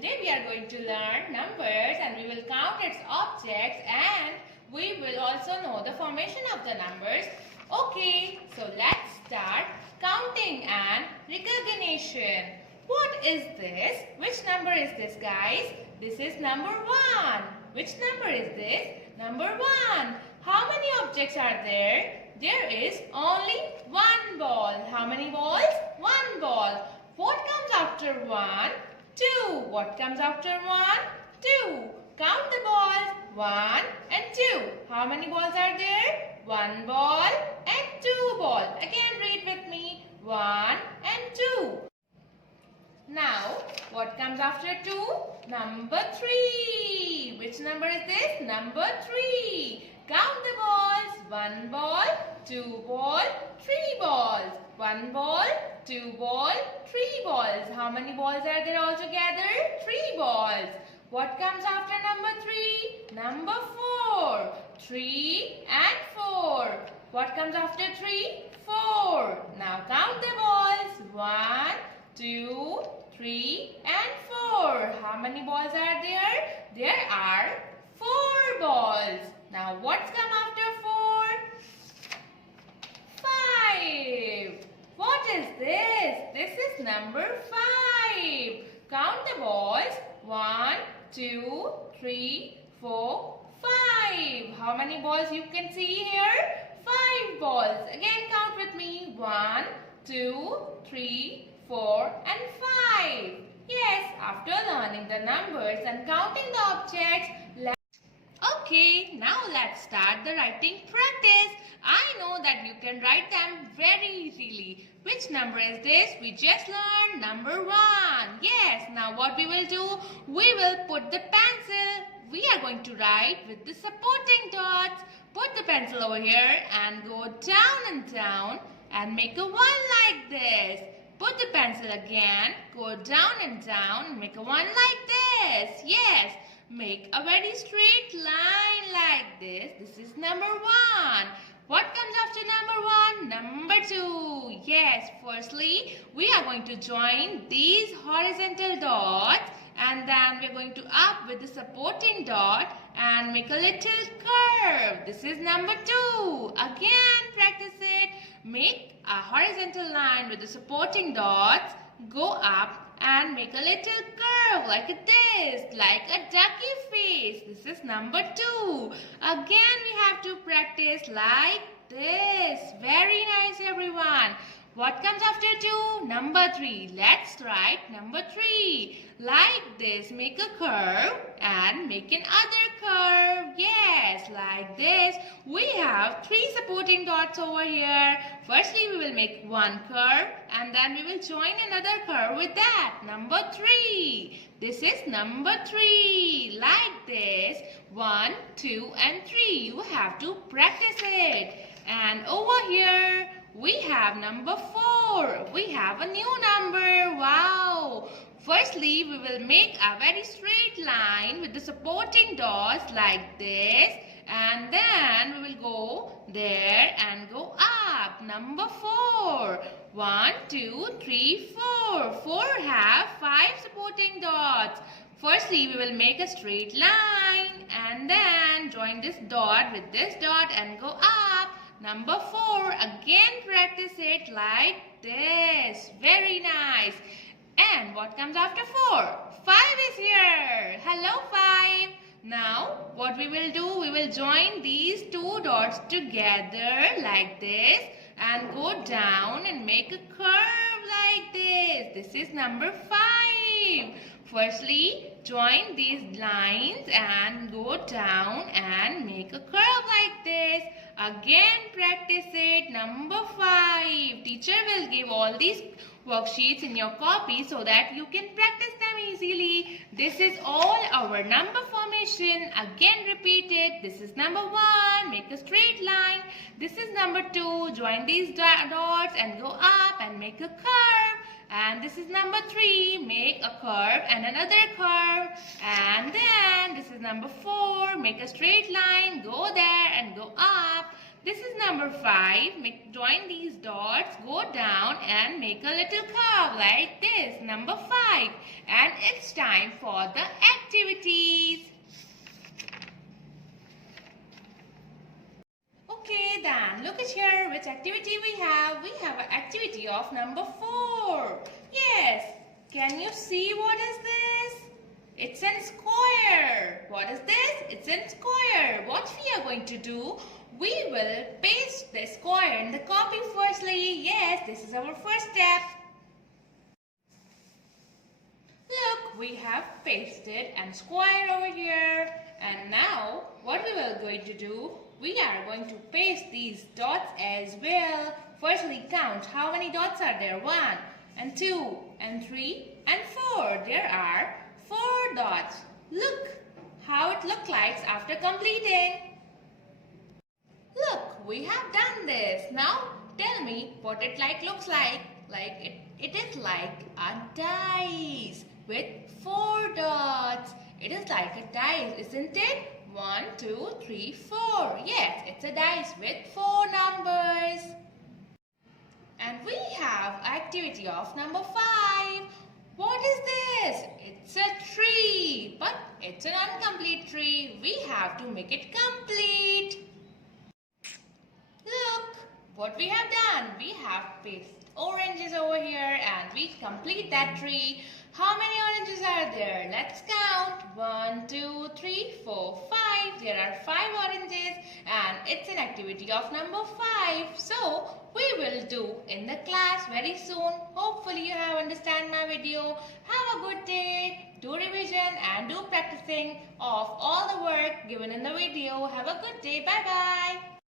Today we are going to learn numbers and we will count its objects and we will also know the formation of the numbers. Okay, so let's start counting and recognition. What is this? Which number is this, guys? This is number 1. Which number is this? Number 1. How many objects are there? There is only one ball. How many balls? One ball. What comes after 1? 2. What comes after 1? 2. Count the balls. 1 and 2. How many balls are there? 1 ball and 2 balls. Again read with me. 1 and 2. Now, what comes after 2? Number 3. Which number is this? Number 3. Count the balls. 1 ball, 2 ball, 3 balls. 1 ball, 2 ball, 3 balls. How many balls are there altogether? 3 balls. What comes after number 3? Number 4. 3 and 4. What comes after 3? 4. Now count the balls. 1, 2, 3 and 4. How many balls are there? There are 4 balls. Now what's come after 4? 5. What is this? This is number 5. Count the balls. 1, 2, 3, 4, 5. How many balls you can see here? 5 balls. Again count with me. 1, 2, 3, 4 and 5. Yes, after learning the numbers and counting the objects, okay, now let's start the writing practice. I know that you can write them very easily. Which number is this? We just learned number 1. Yes, now what we will do? We will put the pencil. We are going to write with the supporting dots. Put the pencil over here and go down and down and make a 1 like this. Put the pencil again, go down and down, make a 1 like this. Yes, make a very straight line like this. This is number 1. What comes after number 1? Number 2. Yes, firstly, we are going to join these horizontal dots and then we are going to up with the supporting dot and make a little curve. This is number 2. Again, practice it. Make a horizontal line with the supporting dots, go up and make a little curve like this, like a ducky face. This is number 2. Again, we have to practice like this. Very nice, everyone. What comes after 2? Number 3. Let's write number 3. Like this, make a curve and make another curve. Yes, like this. We have 3 supporting dots over here. Firstly, we will make one curve and then we will join another curve with that. Number 3. This is number 3. Like this. 1, 2 and 3. You have to practice it. And over here, we have number 4. We have a new number. Wow. Firstly, we will make a very straight line with the supporting dots like this. And then we will go there and go up. Number 4. 1, 2, 3, 4. 4 have 5 supporting dots. Firstly, we will make a straight line and then join this dot with this dot and go up. Number 4, again practice it like this. Very nice. And what comes after 4? 5 is here. Hello 5. Now what we will do? We will join these 2 dots together like this and go down and make a curve like this. This is number 5. Firstly, join these lines and go down and make a curve like this. Again, practice it. Number 5. Teacher will give all these worksheets in your copy so that you can practice them easily. This is all our number formation. Again, repeat it. This is number 1. Make a straight line. This is number 2. Join these dots and go up and make a curve. And this is number 3. Make a curve and another curve. And then this is number 4. Make a straight line. Go there and go up. This is number 5. Join these dots, go down and make a little curve like this. Number 5. And it's time for the activities. Okay, then look at here which activity we have. We have an activity of number 4. Yes. Can you see what is this? It's in square. What is this? It's in square. What we are going to do? We will paste the square in the copy firstly. Yes, this is our first step. Look, we have pasted and square over here. And now, what we are going to do? We are going to paste these dots as well. Firstly, count how many dots are there. 1 and 2 and 3 and 4. There are 4 dots. Look how it looks like after completing. Look, we have done this. Now tell me what it looks like. It is like a dice with 4 dots. It is like a dice, isn't it? 1, 2, 3, 4. Yes, it's a dice with 4 numbers. And we have activity of number 5. What is this? It's a tree, but it's an incomplete tree. We have to make it complete. Look what we have done. We have pasted oranges over here and we complete that tree. How many oranges are there? Let's count. 1, 2, 3, 4, 5. There are 5 oranges and it's an activity of number 5. So we will do in the class very soon. Hopefully you have understand my video. Have a good day. Do revision and do practicing of all the work given in the video. Have a good day. Bye bye.